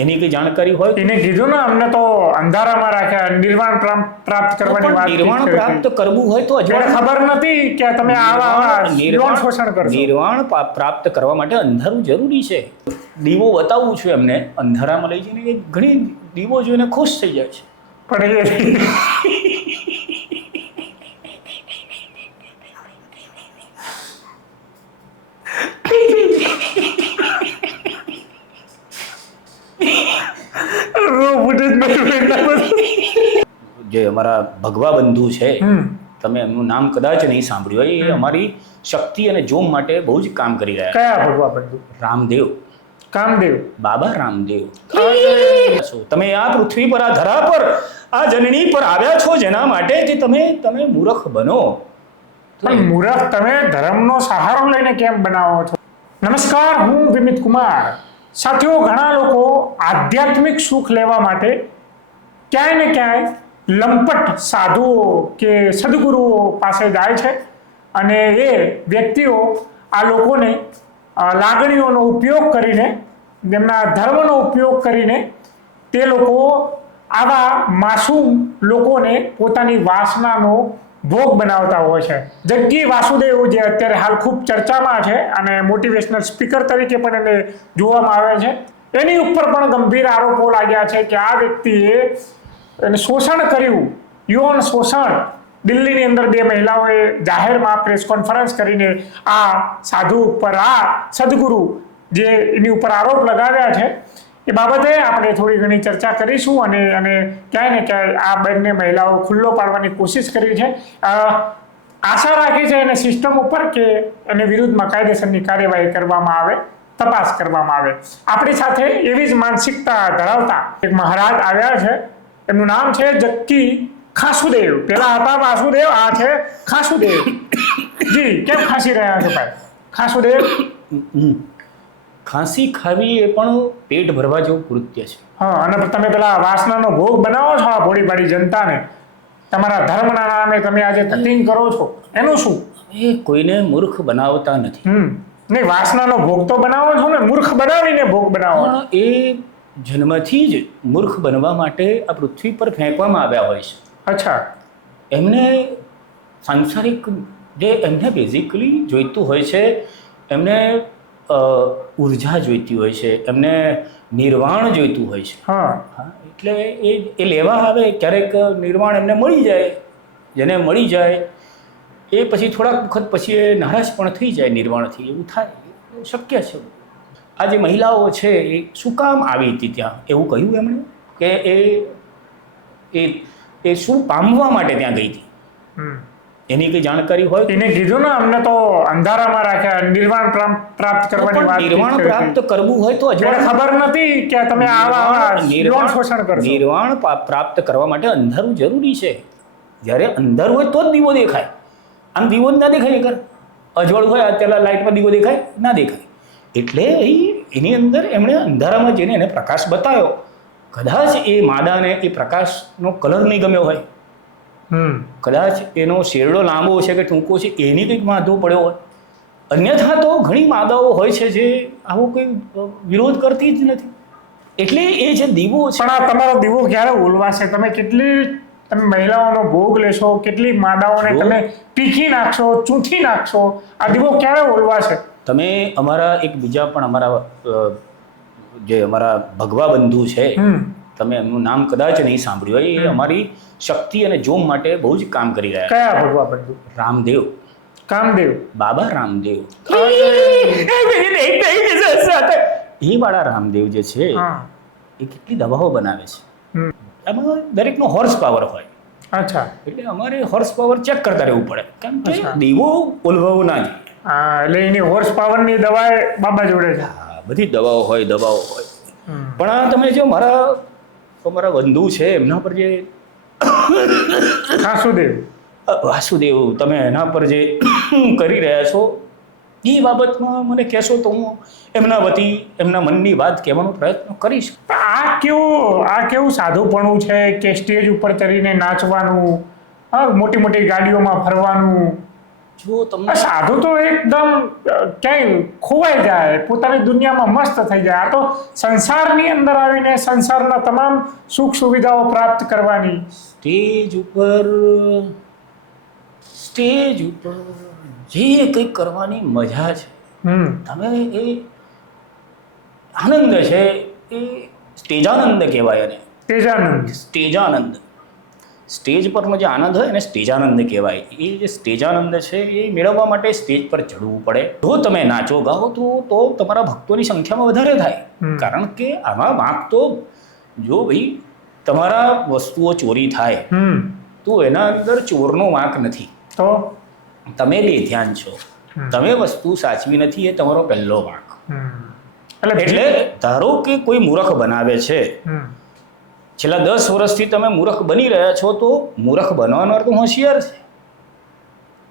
એની કઈ જાણકારી હોય? એને કીધું ને અમને તો અંધારામાં રાખ્યા, નિર્વાણ પ્રાપ્ત કરવાની વાત. નિર્વાણ પ્રાપ્ત કરવું હોય તો અજવાળ ખબર નથી કે તમે આવા નિર્વાણ શોષણ કરશો. નિર્વાણ પ્રાપ્ત કરવા માટે અંધારું જરૂરી છે. દીવો બતાવું છું એમને, અંધારામાં લઈ જઈને ઘણી દીવો જોઈને ખુશ થઈ જાય છે. પણ જે અમારા ભગવા બંધુ છે, તમે એમનું નામ કદાચ નહીં સાંભળ્યું હોય, એ અમારી શક્તિ અને જોમ માટે બહુ જ કામ કરી રહ્યા છે. કયા ભગવા બંધુ? રામદેવ, કામદેવ, બાબા રામદેવ. તમે આ પૃથ્વી પર, આ ધરા પર, આ જનની પર આવ્યા છો જેના માટે કે તમે મૂર્ખ બનો. પણ મૂર્ખ તમે ધર્મનો સહારો લઈને કેમ બનાવો છો? નમસ્કાર, હું વિમિત કુમાર. સાથીઓ, ઘણા લોકો આધ્યાત્મિક સુખ લેવા માટે ક્યાંય ને ક્યાંય લંપટ સાધુઓ કે સદગુરુઓ પાસે જાય છે અને એ વ્યક્તિઓ આ લોકોને લાગણીઓનો ઉપયોગ કરીને, તેમના ધર્મનો ઉપયોગ કરીને તે લોકો આવા માસૂમ લોકોને પોતાની વાસનાનો ભોગ બનાવતા હોય છે. જગ્ગી વાસુદેવ, જે અત્યારે હાલ ખૂબ ચર્ચામાં છે અને મોટિવેશનલ સ્પીકર તરીકે પણ એને જોવામાં આવે છે, એની ઉપર પણ ગંભીર આરોપો લાગ્યા છે કે આ વ્યક્તિએ એને શોષણ કર્યું, યૌન શોષણ. દિલ્હીની અંદર 2 મહિલાઓએ જાહેરમાં પ્રેસ કોન્ફરન્સ કરીને આ સાધુ ઉપર, આ સદગુરુ જે એની ઉપર આરોપ લગાવ્યા છે, એ બાબતે આપણે થોડી ઘણી ચર્ચા કરીશું અને ક્યાંય ને ક્યાંય આ બંને મહિલાઓ ખુલ્લો પાડવાની કોશિશ કરી છે. આશા રાખી છે એને સિસ્ટમ ઉપર કે એને વિરુદ્ધમાં કાયદેસરની કાર્યવાહી કરવામાં આવે, તપાસ કરવામાં આવે. આપણી સાથે એવી જ માનસિકતા ધરાવતા એક મહારાજ આવ્યા છે. એમનું નામ છે જક્કી ખાસુદેવ. પેલા હતા વાસુદેવ, આ છે ખાસુદેવ. જી, કેમ ખાસી રહ્યા છો ભાઈ ખાસુદેવ? ખાંસી ખાવી એ પણ પેટ ભરવા જેવું કૃત્ય છે. હા, અને તમે પેલા વાસનાનો ભોગ બનાવો છો આ ભોળી ભાળી જનતાને. તમારા ધર્મના નામે તમે આજે ધતિંગ કરો છો, એનું શું? એ કોઈને મૂર્ખ બનાવતા નથી. નહીં, વાસનાનો ભોગ તો બનાવો છો ને, મૂર્ખ બનાવીને ભોગ બનાવો. એ જન્મથી જ મૂર્ખ બનવા માટે આ પૃથ્વી પર ફેંકવામાં આવ્યા હોય છે. અચ્છા. એમને સાંસારિક જે એમને બેઝિકલી જોઈતું હોય છે, એમને ઉર્જા જોઈતી હોય છે, એમને નિર્વાણ જોઈતું હોય છે. હા, એટલે એ લેવા આવે. ક્યારેક નિર્વાણ એમને મળી જાય, જેને મળી જાય એ પછી થોડાક વખત પછી એ નારાજ પણ થઈ જાય નિર્વાણથી. એવું થાય, શક્ય છે. આ જે મહિલાઓ છે એ શું કામ આવી હતી ત્યાં, એવું કહ્યું એમણે કે એ શું પામવા માટે ત્યાં ગઈ હતી? એની કઈ જાણકારી હોય? એને કીધું ને અમને તો અંધારામાં રાખ્યા, નિર્વાણ પ્રાપ્ત કરવાની વાત. નિર્વાણ પ્રાપ્ત કરવું હોય તો અજવાળ ખબર નથી કે તમે આવા નિર્વાણ શોષણ કરશો. નિર્વાણ પ્રાપ્ત કરવા માટે અંધારું જરૂરી છે. જ્યારે અંધારું હોય તો જ દીવો દેખાય. આમ દીવો જ ના દેખાય. કર અજવાળું હોય, અત્યારે લાઇટમાં દીવો દેખાય? ના દેખાય. એટલે એની અંદર એમણે અંધારામાં જઈને એને પ્રકાશ બતાવ્યો. કદાચ એ માદાને એ પ્રકાશનો કલર નહીં ગમ્યો હોય, કદાચ એનો શેરડો લાંબો છે કે ટૂંકો છે એની કંઈક વાંધો પડ્યો હોય. અન્યથા તો ઘણી માદાઓ હોય છે જે આવો કોઈ વિરોધ કરતી જ નથી. એટલે એ જે દીવો છે. પણ આ તમારો દીવો ક્યારે ઓલવાશે? તમે મહિલાઓનો ભોગ લેશો, કેટલી માદાઓને તમે પીખી નાખશો, ચૂંથી નાખશો, આ દીવો ક્યારે ઓલવાશે? તમે અમારા એક બીજા પણ અમારા જે અમારા ભગવા બંધુ છે, તમે એમનું નામ કદાચ નહીં સાંભળ્યું હોય, એ અમારી શક્તિ અને જોમ માટે બહુ જ કામ કરી રહ્યા છે. કયા ભગવા બંધુ? રામદેવ, કામદેવ, બાબા રામદેવ. એ વાળા રામદેવ જે છે એ કેટલી દવાઓ બનાવે છે. એમાં દરેકનો હોર્સ પાવર હોય. અચ્છા. એટલે અમારે હોર્સ પાવર ચેક કરતા રહેવું પડે, કારણ કે દીવો ઓલવાવો ના જાય. હા, એટલે એની હોર્સ પાવરની દવા બાબા જોડે છે. હા, બધી દવાઓ હોય. પણ આ તમે જો મારા બંધુ છે એમના પર જે વાસુદેવ તમે એના પર જે કરી રહ્યા છો, એ બાબતમાં મને કહેશો તો હું એમના વતી એમના મનની વાત કહેવાનો પ્રયત્ન કરીશ. આ કેવું સાધુપણું છે કે સ્ટેજ ઉપર ચડીને નાચવાનું, મોટી મોટી ગાડીઓમાં ફરવાનું, જો તમને આ સાધુ તો એકદમ ક્યાંય ખોવાઈ જાય, પોતાની દુનિયામાં મસ્ત થઈ જાય. આ તો સંસારની અંદર આવીને સંસારના તમામ સુખ સુવિધાઓ પ્રાપ્ત કરવાની. સ્ટેજ ઉપર જે કંઈક કરવાની મજા છે, તમે એ આનંદ છે, એ સ્ટેજાનંદ કહેવાય. અને સ્ટેજાનંદ, સ્ટેજ પરનો જે આનંદ હોય એને સ્ટેજાનંદ કહેવાય. એ જે સ્ટેજાનંદ છે એ મેળવવા માટે સ્ટેજ પર ચડવું પડે. જો તમે નાચો ગાઓ તો તમારા ભક્તોની સંખ્યામાં વધારે થાય. કારણ કે આમાં વાંક તો, જો ભાઈ તમારા વસ્તુઓ ચોરી થાય તો એના અંદર ચોરનો વાંક નથી. તો તમે બેધ્યાન છો, તમે વસ્તુ સાચવી નથી, એ તમારો પહેલો વાંક. એટલે ધારો કે કોઈ મૂર્ખ બનાવે છે, છેલ્લા 10 વર્ષથી તમે મૂર્ખ બની રહ્યા છો, તો મૂર્ખ બનવાનો અર્થ હોશિયાર છે.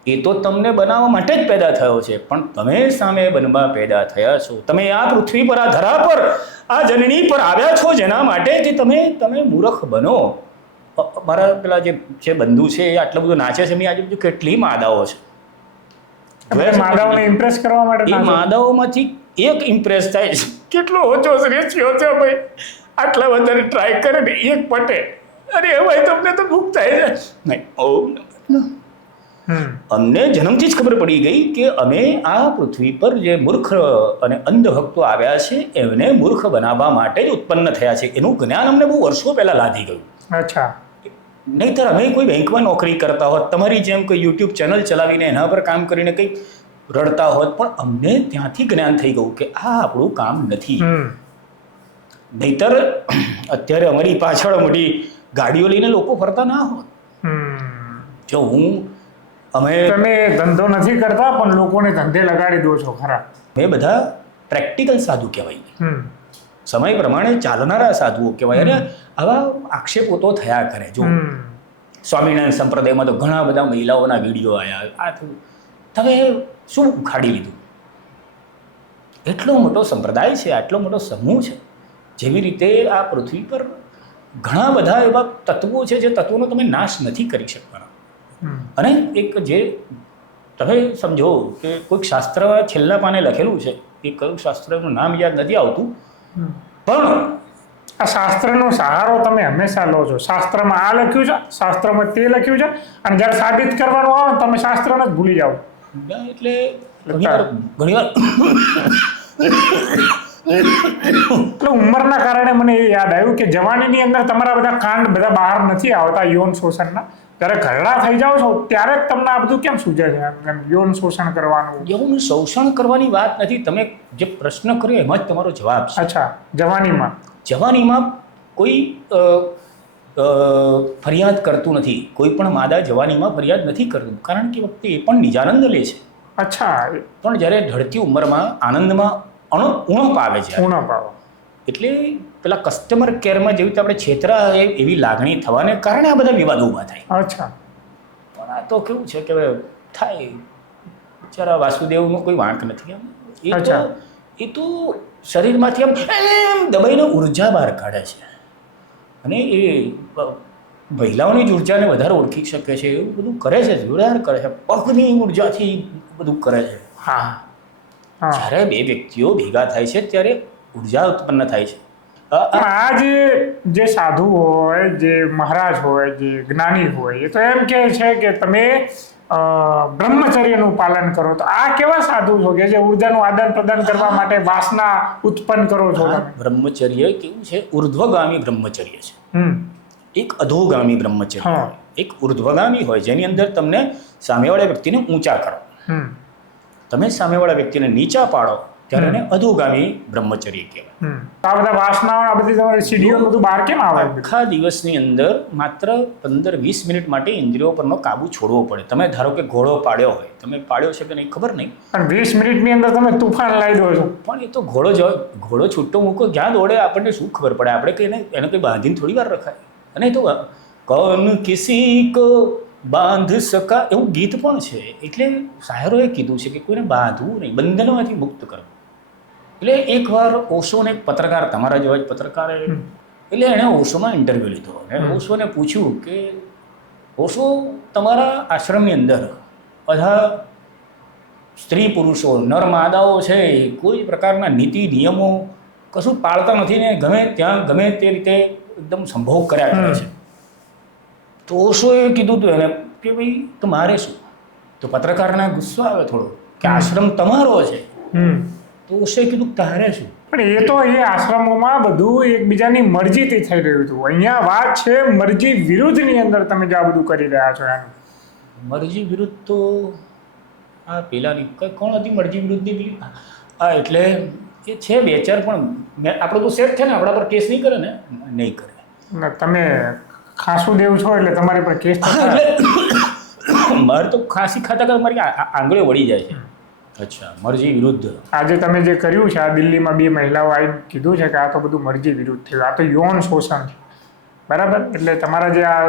એ તો તમને બનાવવા માટે જ પેદા થયો છે, પણ તમે સામે બનવા પેદા થયા છો. તમે આ પૃથ્વી પર, આ ધરા પર, આ જનની પર આવ્યા છો જેના માટે કે તમે મૂર્ખ બનો. મારા પેલા જે બંધુ છે એ આટલું બધું નાચે છે, એમની આજુબાજુ કેટલી માદાઓ છે. માદાઓને ઇમ્પ્રેસ કરવા માટે એ માદાઓમાંથી એક ઇમ્પ્રેસ થાય છે. કેટલો ઓછો રેશિયો છે ભાઈ, આટલા વધારે ટ્રાય કરે ને એક પટે. અરે ભાઈ તમને તો દુઃખ થાય છે. નહીં, અમને જન્મથી જ ખબર પડી ગઈ કે અમે આ પૃથ્વી પર જે મૂર્ખ અને અંધ ભક્તો આવ્યા છે એમને મૂર્ખ બનાવવા માટે જ ઉત્પન્ન થયા છે. એનું જ્ઞાન અમને બહુ વર્ષો પહેલા લાદી ગયું. અચ્છા. નહીંતર અમે કોઈ બેંકમાં નોકરી કરતા હોત, તમારી જેમ કોઈ યુટ્યુબ ચેનલ ચલાવીને એના પર કામ કરીને કંઈક રડતા હોત, પણ અમને ત્યાંથી જ્ઞાન થઈ ગયું કે આ આપણું કામ નથી. નહીંતર અત્યારે અમારી પાછળ મોટી ગાડીઓ લઈને લોકો ફરતા ના હોત. જો તમે ધંધો નથી કરતા પણ લોકોને ધંધે લગાડી દો છો. ખરા, અમે બધા પ્રેક્ટિકલ સાધુ કહેવાય, સમય પ્રમાણે ચાલનારા સાધુઓ કહેવાય. અરે આવા આક્ષેપો તો થયા કરે. જો સ્વામિનારાયણ સંપ્રદાયમાં તો ઘણા બધા મહિલાઓના વિડીયો આવ્યા. આ તમે શું ઉખાડી લીધું? એટલો મોટો સંપ્રદાય છે, આટલો મોટો સમૂહ છે. જેવી રીતે આ પૃથ્વી પર ઘણા બધા એવા તત્વો છે જે તત્વોનો તમે નાશ નથી કરી શકવાના. અને એક જે તમે સમજો કે કોઈક શાસ્ત્ર છેલ્લા પાને લખેલું છે, એ કયું શાસ્ત્રનું નામ યાદ નથી આવતું, પણ આ શાસ્ત્રનો સહારો તમે હંમેશા લો છો. શાસ્ત્રમાં આ લખ્યું છે, શાસ્ત્રમાં તે લખ્યું છે, અને જ્યારે સાબિત કરવાનું આવે તમે શાસ્ત્રને જ ભૂલી જાઓ. એટલે ઘણીવાર ઉંમરના કારણે મને એ યાદ આવ્યું કે જવાનીની અંદર તમારા બધા કાંડ બધા બહાર નથી આવતા યૌન શોષણના. જ્યારે ઘરડા થઈ જાઓ છો ત્યારે જ તમને આ બધું કેમ સૂજે છે, યૌન શોષણ કરવાનું? યૌન શોષણ કરવાની વાત નથી. તમે જે પ્રશ્ન કર્યો એમાં જ તમારો જવાબ છે. અચ્છા, જવાનીમાં કોઈ ફરિયાદ કરતું નથી. કોઈ પણ માદા જવાનીમાં ફરિયાદ નથી કરતું, કારણ કે વખતે એ પણ નિજાનંદ લે છે. અચ્છા. પણ જ્યારે ઢળતી ઉંમરમાં આનંદમાં ઉણપ આવે છે, એટલે પેલા કસ્ટમર કેરમાં જેવી રીતે આપણે છેતરા એવી લાગણી થવાને કારણે આ બધા વિવાદો ઊભા થાય. અચ્છા. પણ આ તો કેવું છે કે થાય, બિચારા વાસુદેવનો કોઈ વાંક નથી. એ તો શરીરમાંથી એમ દબાઈને ઉર્જા બહાર કાઢે છે, અને એ મહિલાઓની જ ઉર્જાને વધારે ઓળખી શકે છે. એવું બધું કરે છે, જોરદાર કરે છે, પગની ઉર્જાથી બધું કરે છે. જ્યારે બે વ્યક્તિઓ ભેગા થાય છે ત્યારે ઉર્જા ઉત્પન્ન થાય છે. આ જે સાધુ હોય, જે મહારાજ હોય, જે જ્ઞાની હોય, એ તો એમ કહે છે કે તમે બ્રહ્મચર્યનું પાલન કરો. તો આ કેવા સાધુ છો કે જે ઉર્જાનું આદાન પ્રદાન કરવા માટે વાસના ઉત્પન્ન કરો છો? બ્રહ્મચર્ય કેવું છે? ઉર્ધ્વગામી બ્રહ્મચર્ય છે, એક અધોગામી બ્રહ્મચર્ય, એક ઉર્ધ્વગામી હોય જેની અંદર તમને સામેવાળા વ્યક્તિને ઊંચા કરો, તમે સામેવાળા વ્યક્તિને નીચા પાડો, ત્યારે એને અધોગામી બ્રહ્મચર્ય કહેવાય. આ બધા વાસનાઓ, આ બધી તમારી સીડીઓ બધું બહાર કેમ આવે? આખા દિવસની અંદર માત્ર 15-20 મિનિટ માટે ઇન્દ્રિયો પરનો કાબુ છોડવો પડે. તમે ધારો કે ઘોડો પાડ્યો હોય, તમે પાડ્યો છે કે નહીં ખબર નહીં, પણ 20 મિનિટની અંદર તમે તુફાન લાવી દો છો. પણ એ તો ઘોડો છૂટો મૂકો ક્યાં દોડે આપણને શું ખબર પડે? આપણે કંઈ એને કંઈ બાંધીને થોડી વાર રખાય. અને તો કૌન કિસી કો બાંધ સકા એવું ગીત પણ છે. એટલે શાયરોએ કીધું છે કે કોઈને બાંધવું નહીં, બંધનમાંથી મુક્ત કરવું. એટલે એકવાર ઓશોને એક પત્રકાર, તમારા જેવા જ પત્રકારે, એટલે એણે ઓશોમાં ઇન્ટરવ્યૂ લીધો અને ઓશોને પૂછ્યું કે ઓશો, તમારા આશ્રમની અંદર બધા સ્ત્રી પુરુષો નર માદાઓ છે એ કોઈ પ્રકારના નીતિ નિયમો કશું પાળતા નથી ને ગમે ત્યાં ગમે તે રીતે એકદમ સંભોગ કર્યા કરે છે. તો ઓશોએ કીધું હતું એને કે ભાઈ તમારે શું, તો પત્રકારને ગુસ્સો આવે થોડો કે આશ્રમ તમારો છે. તો ઓશોએ કીધું તારે શું. પણ એ તો એ આશ્રમોમાં બધું એકબીજાની મરજીથી થઈ રહ્યું હતું. અહીંયા વાત છે મરજી વિરુદ્ધની અંદર તમે જે આ બધું કરી રહ્યા છો એનું. મરજી વિરુદ્ધ તો આ પેલાની કઈ કોણ હતી મરજી વિરુદ્ધની પેલી? હા એટલે એ છે બે ચાર, પણ આપણો તો સેટ છે ને, આપણા પર કેસ નહીં કરે ને. નહીં કરે. ને તમે ખાસું દેવ છો એટલે તમારી પર કેસ એટલે મારે તો ખાંસી ખાતા ખાતા મારી આંગળીઓ વળી જાય છે. અચ્છા, મરજી વિરુદ્ધ. આજે તમે જે કર્યું છે, આ દિલ્હીમાં 2 મહિલાઓ આવીને કીધું છે કે આ તો બધું મરજી વિરુદ્ધ થયું, આ તો યૌન શોષણ છે, બરાબર? એટલે તમારા જે આ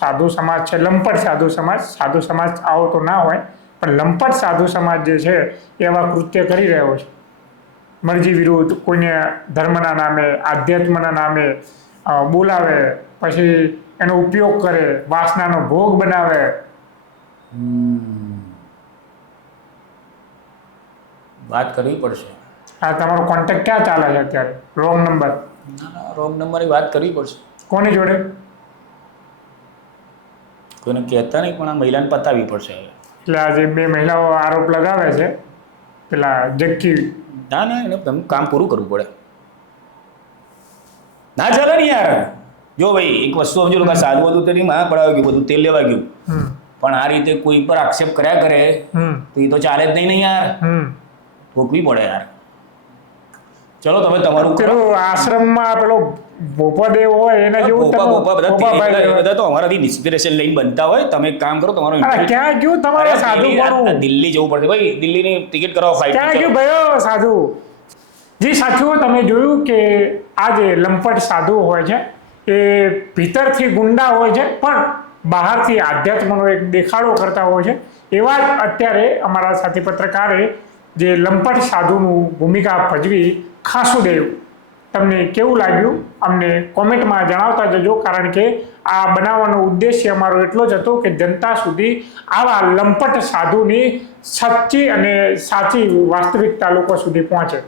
સાધુ સમાજ છે, લંપટ સાધુ સમાજ આવો તો ના હોય, પણ લંપટ સાધુ સમાજ જે છે એવા કૃત્ય કરી રહ્યો છે મરજી વિરુદ્ધ. કોઈને ધર્મના નામે, આધ્યાત્મના નામે બોલાવે, પછી એનો ઉપયોગ કરે, વાસનાનો ભોગ બનાવે. વાત કરવી પડશે. આ તમારો કોન્ટેક્ટ ક્યાં ચાલે છે અત્યારે? Wrong number? રોંગ નંબરની વાત કરવી પડશે. કોની જોડે? કોઈને કહેતા નહીં, પણ આ મહિલાને પતાવવી પડશે હવે. એટલે આ જે 2 મહિલાઓ આરોપ લગાવે છે, પેલા જગ્ગી, ના ના, એને તમે કામ પૂરું કરવું પડે. ના ચાલે ને યાર. જો ભાઈ એક વસ્તુ સમજો, લોકો સાદું હતું તેની માં પડાવી ગયું, બધું તેલ લેવા ગયું, પણ આ રીતે કોઈ પર આક્ષેપ કર્યા કરે તો એ તો ચાલે જ નહીં ને યાર. રોકવી પડે યાર. ચલો તમે તમારું પેલો આશ્રમમાં પેલો ભોપાદેવ હોય એના જેવું બધા તો અમારાથી ઇન્સ્પિરેશન લઈને બનતા હોય. તમે એક કામ કરો, તમારો ક્યાં ગયું તમારે સાધુ? દિલ્હી જવું પડશે ભાઈ, દિલ્હીની ટિકિટ કરાવો ફ્લાઇટ. ક્યાં ગયું ભાઈ સાધુ? જી સાથીઓ, તમે જોયું કે આ જે લંપટ સાધુ હોય છે એ ભીતરથી ગુંડા હોય છે, પણ બહારથી આધ્યાત્મનો એક દેખાડો કરતા હોય છે. એવા જ અત્યારે અમારા સાથી પત્રકારે જે લંપટ સાધુનું ભૂમિકા ભજવી ખાસુદેવ, તમને કેવું લાગ્યું અમને કોમેન્ટમાં જણાવતા જજો, કારણ કે આ બનાવવાનો ઉદ્દેશ્ય અમારો એટલો જ હતો કે જનતા સુધી આવા લંપટ સાધુની સચ્ચી અને સાચી વાસ્તવિકતા લોકો સુધી પહોંચે.